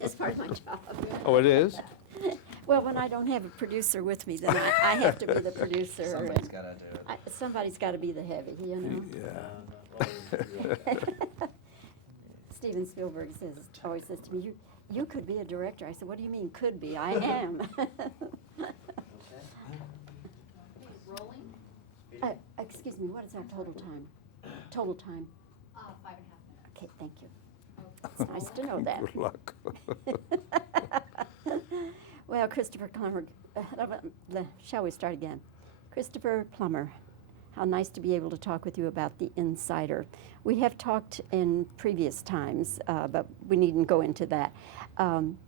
It's part of my job. Oh, it is? Well, when I don't have a producer with me, then I have to be the producer. Somebody's got to do it. Somebody's got to be the heavy, you know? Yeah. Steven Spielberg always says to me, you could be a director. I said, what do you mean could be? I am. Rolling? Excuse me, what is our total time? Total time? 5.5 minutes. Okay, thank you. It's nice to know that. Good luck. Well, Christopher Plummer, shall we start again? Christopher Plummer, how nice to be able to talk with you about The Insider. We have talked in previous times, but we needn't go into that. I'm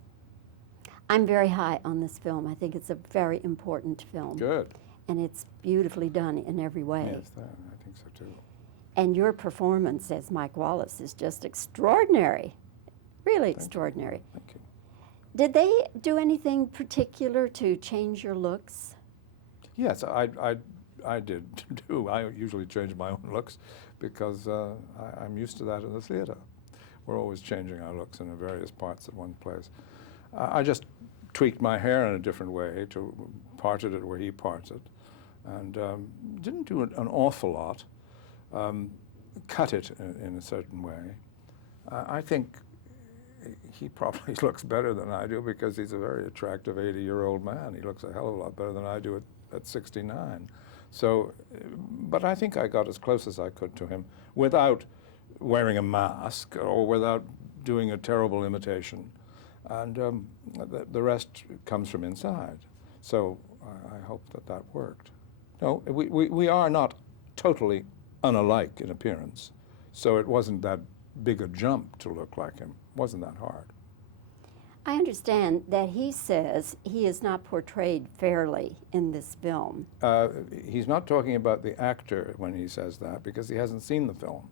very high on this film. I think it's a very important film. Good. And it's beautifully done in every way. Yes, I think so too. And your performance as Mike Wallace is just extraordinary, really extraordinary. Thank you. Did they do anything particular to change your looks? Yes, I did too. I usually change my own looks because I'm used to that in the theater. We're always changing our looks in the various parts of one place. I just tweaked my hair in a different way, parted it where he parts it, and didn't do an awful lot. Cut it in a certain way. I think he probably looks better than I do because he's a very attractive 80-year-old man. He looks a hell of a lot better than I do at 69. So, but I think I got as close as I could to him without wearing a mask or without doing a terrible imitation. And the rest comes from inside. So I hope that worked. No, we are not totally unalike in appearance. So it wasn't that big a jump to look like him. It wasn't that hard. I understand that he says he is not portrayed fairly in this film. He's not talking about the actor when he says that because he hasn't seen the film.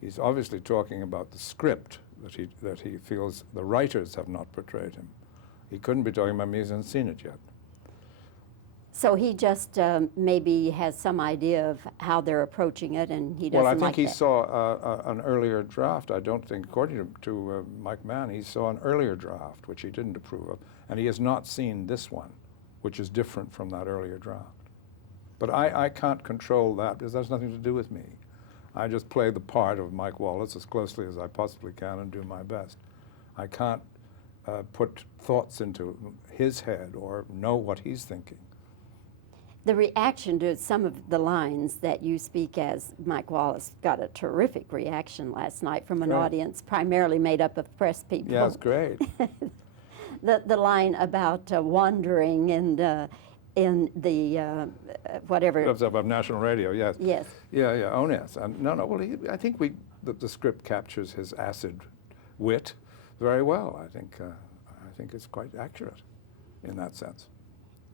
He's obviously talking about the script that he feels the writers have not portrayed him. He couldn't be talking about me, he hasn't seen it yet. So he just maybe has some idea of how they're approaching it, and he doesn't Well, I think like he that. saw an earlier draft. I don't think, according to Mike Mann, he saw an earlier draft, which he didn't approve of, and he has not seen this one, which is different from that earlier draft. But I can't control that because that has nothing to do with me. I just play the part of Mike Wallace as closely as I possibly can and do my best. I can't put thoughts into his head or know what he's thinking. The reaction to some of the lines that you speak as Mike Wallace got a terrific reaction last night from an Great. Audience primarily made up of press people. Yeah, it's great. The line about wandering and in the whatever. Of National Radio, yes. Yes. Yeah, oh yes. No, well, I think the script captures his acid wit very well. I think it's quite accurate in that sense.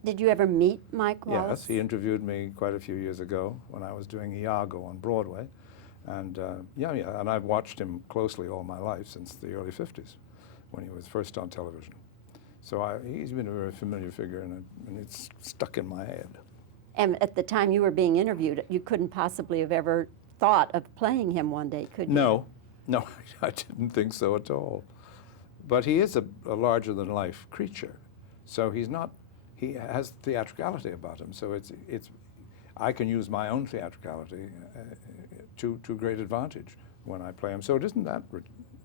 Did you ever meet Mike Wallace? Yes, he interviewed me quite a few years ago when I was doing Iago on Broadway. And and I've watched him closely all my life since the early 50s when he was first on television. So he's been a very familiar figure and it's stuck in my head. And at the time you were being interviewed, you couldn't possibly have ever thought of playing him one day, could you? No, I didn't think so at all. But he is a larger-than-life creature. So he has theatricality about him, so I can use my own theatricality to great advantage when I play him. So it isn't that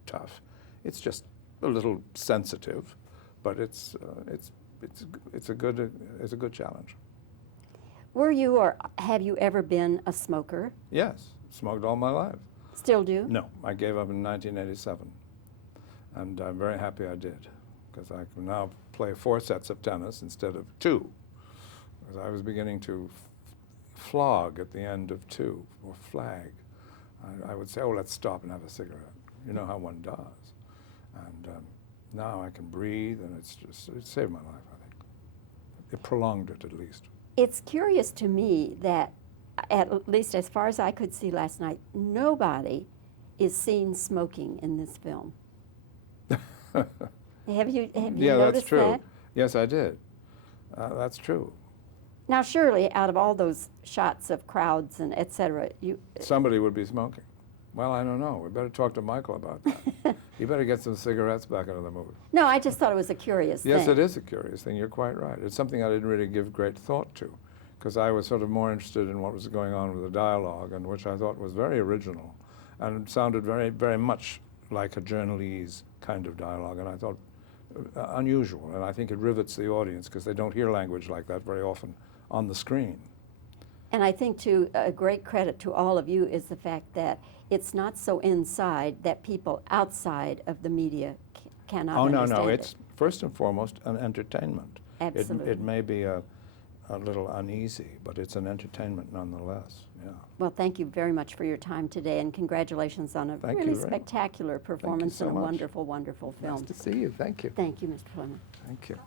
tough. It's just a little sensitive, but it's a good challenge. Were you or have you ever been a smoker? Yes, smoked all my life. Still do? No, I gave up in 1987, and I'm very happy I did, because I can now play 4 sets of tennis instead of 2, because I was beginning to flog at the end of 2, or flag. I would say, oh, let's stop and have a cigarette. You know how one does. And now I can breathe, and it saved my life, I think. It prolonged it, at least. It's curious to me that, at least as far as I could see last night, nobody is seen smoking in this film. Have you Yeah, noticed that's true. that? Yes, I did. That's true. Now, surely, out of all those shots of crowds and et cetera, Somebody would be smoking. Well, I don't know. We better talk to Michael about that. You better get some cigarettes back into the movie. No, I just thought it was a curious Yes, thing. it is a curious thing. You're quite right. It's something I didn't really give great thought to, because I was sort of more interested in what was going on with the dialogue, and which I thought was very original, and it sounded very, very much like a journalese kind of dialogue, and I thought unusual, and I think it rivets the audience because they don't hear language like that very often on the screen. And I think, too, a great credit to all of you is the fact that it's not so inside that people outside of the media cannot understand it. It's first and foremost an entertainment. Absolutely. It may be a little uneasy, but it's an entertainment nonetheless, yeah. Well, thank you very much for your time today, and congratulations on a Thank you really very much. spectacular performance so and a much. wonderful, wonderful film. Nice to see you. Thank you. Thank you, Mr. Plummer. Thank you.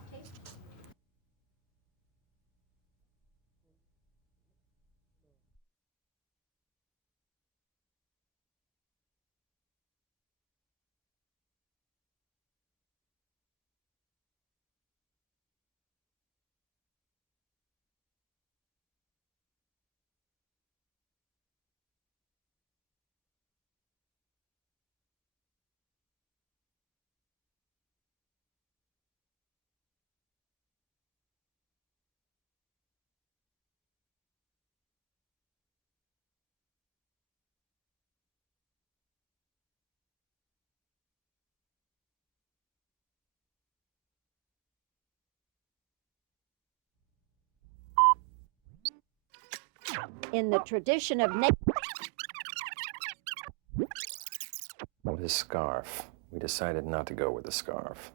In the tradition of Well, his scarf. We decided not to go with the scarf.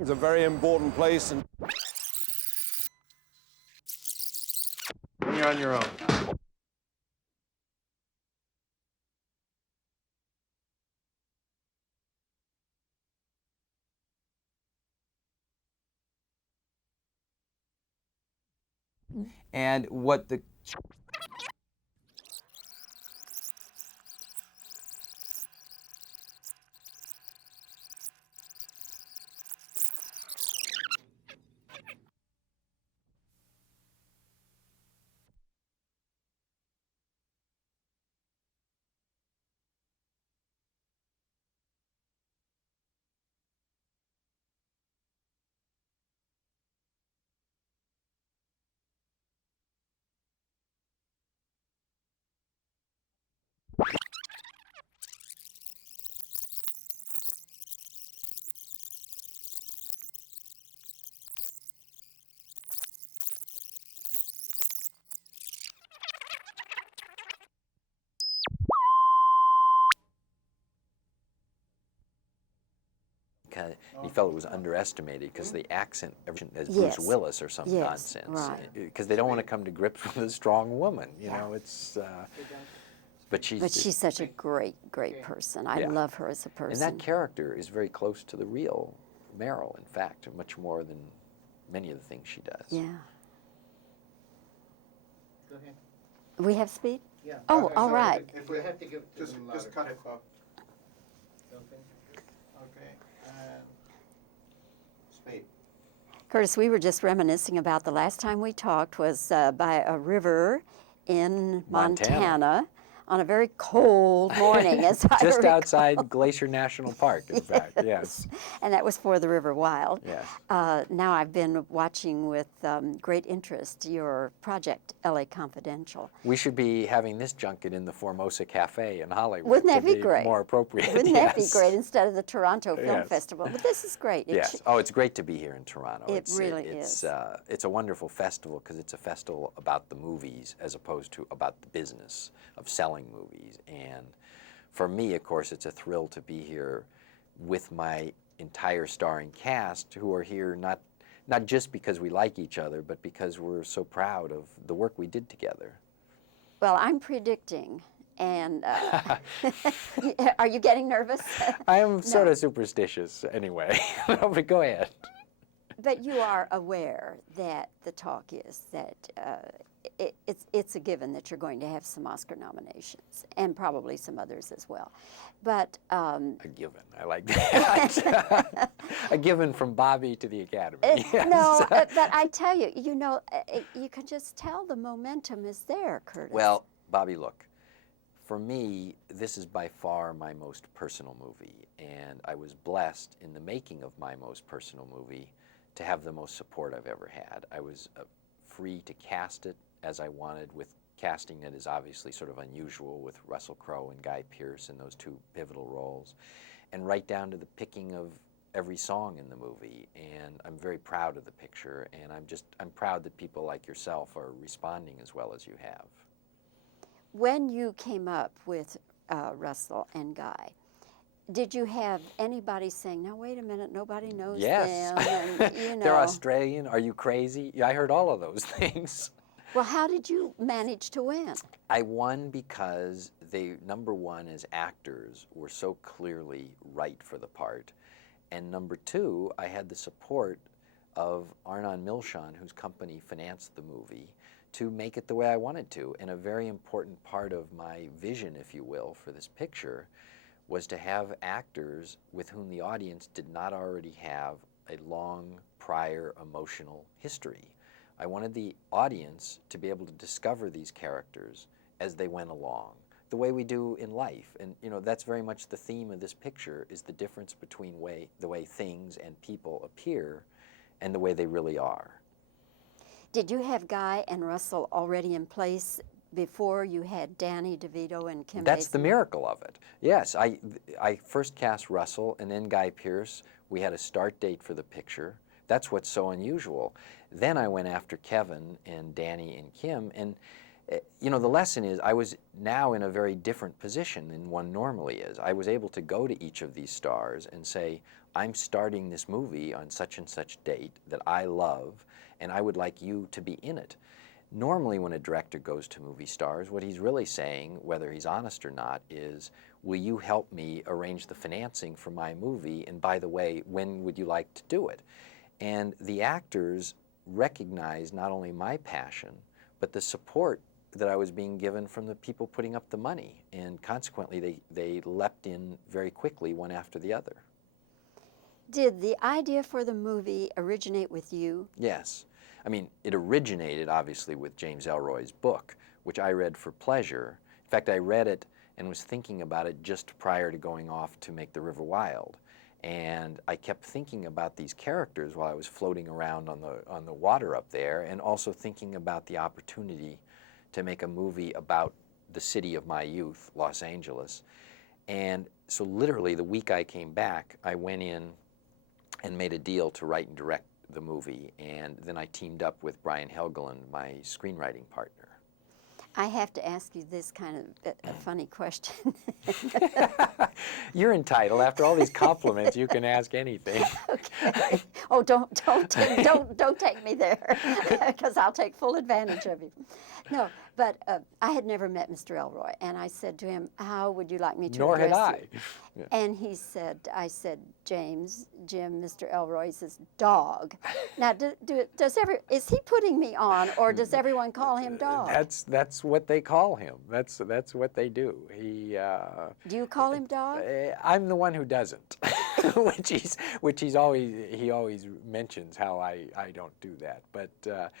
It's a very important place, and You're on your own. And what the he felt it was underestimated because the accent as Yes. Bruce Willis or some Yes, nonsense. right. Because they don't want to come to grips with a strong woman. You know, it's. But she's such a great, great person. I Yeah. love her as a and person. that character is very close to the real Meryl. In fact, much more than many of the things she does. Yeah. Go ahead. We have speed? Yeah. Oh, all right. If we have to give it to just them cut louder. it off. Okay. Okay. And speed. Curtis, we were just reminiscing about the last time we talked was by a river in Montana on a very cold morning, as I Just recall. outside Glacier National Park, in fact. Yes. And that was for the River Wild. Yes. Now I've been watching with great interest your project, LA Confidential. We should be having this junket in the Formosa Cafe in Hollywood. Wouldn't that to be great? More appropriate. Wouldn't that be yes. great instead of the Toronto Film Yes. Festival? But this is great. It Yes. Oh, it's great to be here in Toronto. It really is. It's a wonderful festival because it's a festival about the movies as opposed to about the business of selling movies. And for me, of course, it's a thrill to be here with my entire starring cast, who are here not just because we like each other, but because we're so proud of the work we did together. Well, I'm predicting And are you getting nervous? I am sort No. of superstitious anyway. But go ahead. But you are aware that the talk is that it's a given that you're going to have some Oscar nominations and probably some others as well. But A given. I like that. A given from Bobbie to the Academy. Yes. no, but I tell you, you can just tell the momentum is there, Curtis. Well, Bobbie, look, for me, this is by far my most personal movie, and I was blessed in the making of my most personal movie to have the most support I've ever had. I was free to cast it as I wanted, with casting that is obviously sort of unusual with Russell Crowe and Guy Pearce in those two pivotal roles, and right down to the picking of every song in the movie. And I'm very proud of the picture, and I'm proud that people like yourself are responding as well as you have. When you came up with Russell and Guy, did you have anybody saying, "Now wait a minute, nobody knows Yes. them"? And, They're Australian. Are you crazy? Yeah, I heard all of those things. Well, how did you manage to win? I won because they, number one, as actors, were so clearly right for the part. And number two, I had the support of Arnon Milchan, whose company financed the movie, to make it the way I wanted to. And a very important part of my vision, if you will, for this picture was to have actors with whom the audience did not already have a long prior emotional history. I wanted the audience to be able to discover these characters as they went along, the way we do in life. And that's very much the theme of this picture, is the difference between the way things and people appear and the way they really are. Did you have Guy and Russell already in place before you had Danny DeVito and Kim That's the Basinger? miracle of it. Yes, I first cast Russell and then Guy Pearce. We had a start date for the picture. That's what's so unusual. Then I went after Kevin and Danny and Kim, and the lesson is I was now in a very different position than one normally is. I was able to go to each of these stars and say, I'm starting this movie on such and such date that I love, and I would like you to be in it. Normally when a director goes to movie stars, what he's really saying, whether he's honest or not, is, will you help me arrange the financing for my movie, and by the way, when would you like to do it? And the actors recognized not only my passion, but the support that I was being given from the people putting up the money, and consequently they leapt in very quickly one after the other. Did the idea for the movie originate with you? Yes. I mean, it originated obviously with James Ellroy's book, which I read for pleasure. In fact, I read it and was thinking about it just prior to going off to make The River Wild. And I kept thinking about these characters while I was floating around on the water up there, and also thinking about the opportunity to make a movie about the city of my youth, Los Angeles. And so literally the week I came back, I went in and made a deal to write and direct the movie, and then I teamed up with Brian Helgeland, my screenwriting partner. I have to ask you this kind of a funny question. You're entitled. After all these compliments, you can ask anything. Okay. Oh, don't take me there, because I'll take full advantage of you. No, but I had never met Mr. Ellroy, and I said to him, "How would you like me to Nor had address I. you?" Yeah. And he said, "I said, Jim, Mr. Ellroy says dog." Now, is he putting me on, or does everyone call him dog? That's what they call him. That's what they do. He. Do you call him dog? I'm the one who doesn't, he always mentions how I don't do that. But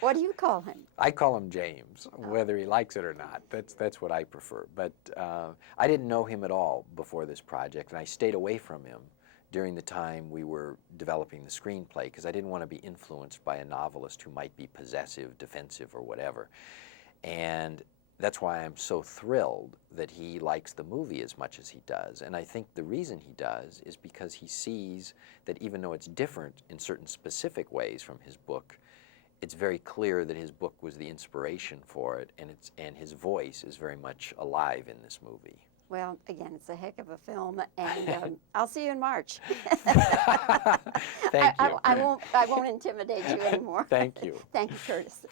What do you call him? I call him James, whether he likes it or not. That's what I prefer. But I didn't know him at all before this project, and I stayed away from him during the time we were developing the screenplay, because I didn't want to be influenced by a novelist who might be possessive, defensive, or whatever. And that's why I'm so thrilled that he likes the movie as much as he does. And I think the reason he does is because he sees that even though it's different in certain specific ways from his book, it's very clear that his book was the inspiration for it, and his voice is very much alive in this movie. Well, again, it's a heck of a film, and I'll see you in March. Thank you. I won't intimidate you anymore. Thank you. Thank you, Curtis.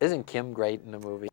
Isn't Kim great in the movie?